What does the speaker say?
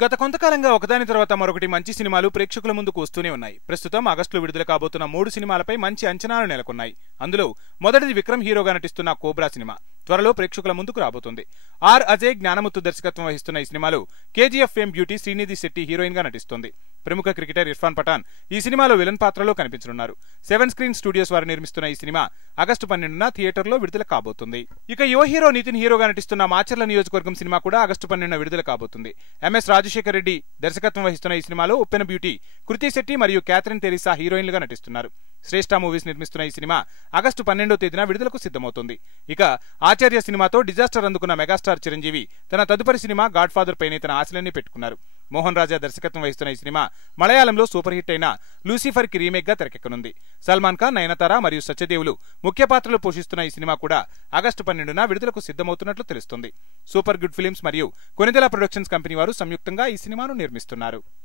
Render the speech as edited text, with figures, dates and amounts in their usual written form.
గత కొంతకాలంగా ఒకదాని తర్వాత మరొకటి మంచి సినిమాలు ప్రేక్షకుల ముందుకు వస్తూనే ఉన్నాయి. ప్రస్తుతం ఆగస్టులో విడుదల కాబోతున్న 3 సినిమాలపై మంచి అంచనాలు నెలకొన్నాయి. అందులో మొదటిది విక్రమ్ హీరోగా నటిస్తున్న కోబ్రా సినిమా త్వరలో ప్రేక్షకుల ముందుకు రాబోతుంది. ఆర్ అజయ్ జ్ఞానముత్తు దర్శకత్వం వహిస్తున్న ఈ సినిమాలో KGF fame beauty Srinidhi Shetty heroine గా నటిస్తోంది. ప్రముఖ క్రికెటర్ ఇర్ఫాన్ పఠాన్ ఈ సినిమాలో విలన్ పాత్రలో కనిపించనున్నారు. 7 స్క్రీన్ స్టూడియోస్ వారు నిర్మిస్తున్న ఈ సినిమా ఆగస్టు 12న థియేటర్లో విడుదల కాబోతుంది. ఇక యువ హీరో నితిన్ హీరోగా నటిస్తున్న మాచర్ల నియోజకవర్గం సినిమా కూడా ఆగస్టు 12న విడుదల కాబోతుంది. ఎంఎస్ రాజశేఖర్ రెడ్డి దర్శకత్వం వహిస్తున్న ఈ సినిమాలో ఉప్పెన బ్యూటీ కృతి శెట్టి మరియు క్యాథరిన్ తెరీసా హీరోయిన్లుగా నటిస్తున్నారు. శ్రేష్ఠ మూవీస్ నిర్మిస్తున్న ఈ సినిమా ఆగస్టు 12వ తేదీన విడుదలకు సిద్ధమవుతుంది. ఇక ఆచార్య సినిమాతో డిజాస్టర్ అందుకున్న మెగాస్టార్ చిరంజీవి తన తదుపరి సినిమా గాడ్ ఫాదర్ పైనే తన ఆశలన్నీ పెట్టుకున్నారు. మోహన్ రాజా దర్శకత్వం వహిస్తున్న ఈ సినిమా మలయాళంలో సూపర్ హిట్ అయిన లూసిఫర్ కి రీమేక్ గా తెరకెక్కనుంది. సల్మాన్ ఖాన్, నయనతార మరియు సత్యదేవులు ముఖ్య పాత్రలు పోషిస్తున్న ఈ సినిమా కూడా ఆగస్టు 12న విడుదలకు సిద్ధమవుతున్నట్లు తెలుస్తుంది. సూపర్ గుడ్ ఫిలిమ్స్ మరియు కొనిదెల ప్రొడక్షన్స్ కంపెనీ వారు సంయుక్తంగా ఈ సినిమాను నిర్మిస్తున్నారు.